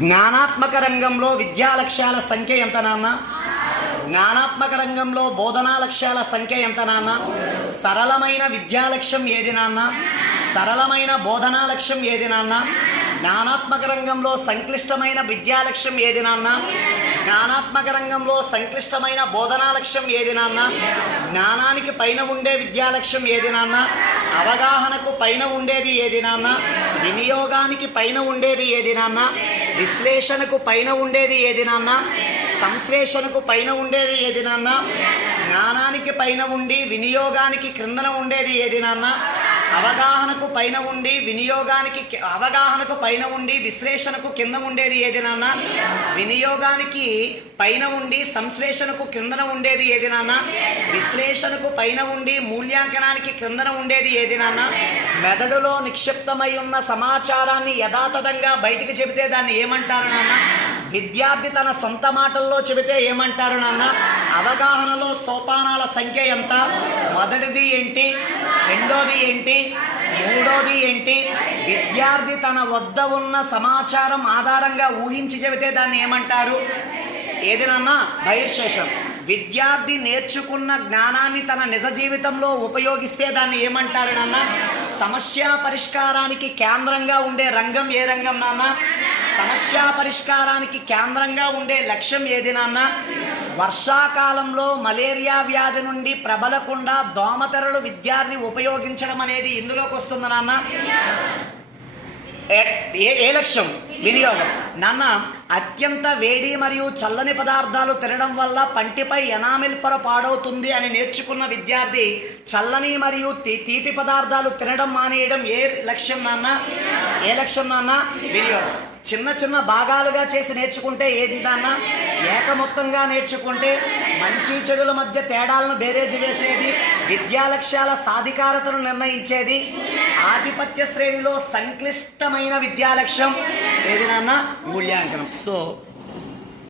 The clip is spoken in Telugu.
జ్ఞానాత్మక రంగంలో విద్యా లక్ష్యాల సంఖ్య ఎంత నాన్న? జ్ఞానాత్మక రంగంలో బోధనా లక్ష్యాల సంఖ్య ఎంత నాన్న? సరళమైన విద్యా లక్ష్యం ఏది నాన్న? సరళమైన బోధనా లక్ష్యం ఏది నాన్న? జ్ఞానాత్మక రంగంలో సంక్లిష్టమైన విద్యా లక్ష్యం ఏది నాన్న? జ్ఞానాత్మక రంగంలో సంక్లిష్టమైన బోధనా లక్ష్యం ఏది నాన్న? జ్ఞానానికి పైన ఉండే విద్యా లక్ష్యం ఏది నాన్న? అవగాహనకు పైన ఉండేది ఏది నాన్న? వినియోగానికి పైన ఉండేది ఏది నాన్న? విశ్లేషణకు పైన ఉండేది ఏది నాన్న? సంశ్లేషణకు పైన ఉండేది ఏది నాన్న? జ్ఞానానికి పైన ఉండి వినియోగానికి క్రిందన ఉండేది ఏది నాన్న? అవగాహనకు పైన ఉండి అవగాహనకు పైన ఉండి విశ్లేషణకు కింద ఉండేది ఏది నాన్న? వినియోగానికి పైన ఉండి సంశ్లేషణకు క్రిందన ఉండేది ఏది నాన్న? విశ్లేషణకు పైన ఉండి మూల్యాంకనానికి క్రిందన ఉండేది ఏది నాన్న? మెదడులో నిక్షిప్తమై ఉన్న సమాచారాన్ని యథాతథంగా బయటికి చెబితే దాన్ని ఏమంటారు నాన్న? విద్యార్థి తన సొంత మాటల్లో చెబితే ఏమంటారు నాన్న? అవగాహనలో సోపానాల సంఖ్య ఎంత? మొదటిది ఏంటి, రెండోది ఏంటి, మూడోది ఏంటి? విద్యార్థి తన వద్ద ఉన్న సమాచారం ఆధారంగా ఊహించి చెబితే దాన్ని ఏమంటారు? ఏది నాన్న? బహిర్శేషం. విద్యార్థి నేర్చుకున్న జ్ఞానాన్ని తన నిజ జీవితంలో ఉపయోగిస్తే దాన్ని ఏమంటారు నాన్న? సమస్య పరిష్కారానికి కేంద్రంగా ఉండే రంగం ఏ రంగం నాన్న? సమస్య పరిష్కారానికి కేంద్రంగా ఉండే లక్ష్యం ఏది నాన్న? వర్షాకాలంలో మలేరియా వ్యాధి నుండి ప్రబలకుండా దోమతెరలు విద్యార్థి ఉపయోగించడం అనేది ఇందులోకి వస్తుంది నాన్న. ఏ లక్ష్యం? వినియోగం. నాన్న, అత్యంత వేడి మరియు చల్లని పదార్థాలు తినడం వల్ల పంటిపై ఎనామిల్ పొర పాడవుతుంది అని నేర్చుకున్న విద్యార్థి చల్లని మరియు తీపి పదార్థాలు తినడం మానేయడం ఏ లక్ష్యం నాన్న? ఏ లక్ష్యం నాన్న? వినియోగం. చిన్న చిన్న భాగాలుగా చేసి నేర్చుకుంటే ఏది నాన్న? ఏకమొత్తంగా నేర్చుకుంటే మంచి చెడుల మధ్య తేడాలను బేరేజు వేసేది, విద్యా లక్ష్యాల సాధికారతను నిర్ణయించేది. ఆధిపత్య శ్రేణిలో సంక్లిష్టమైన విద్యా లక్ష్యం ఏది నాన్న? మూల్యాంకనం. సో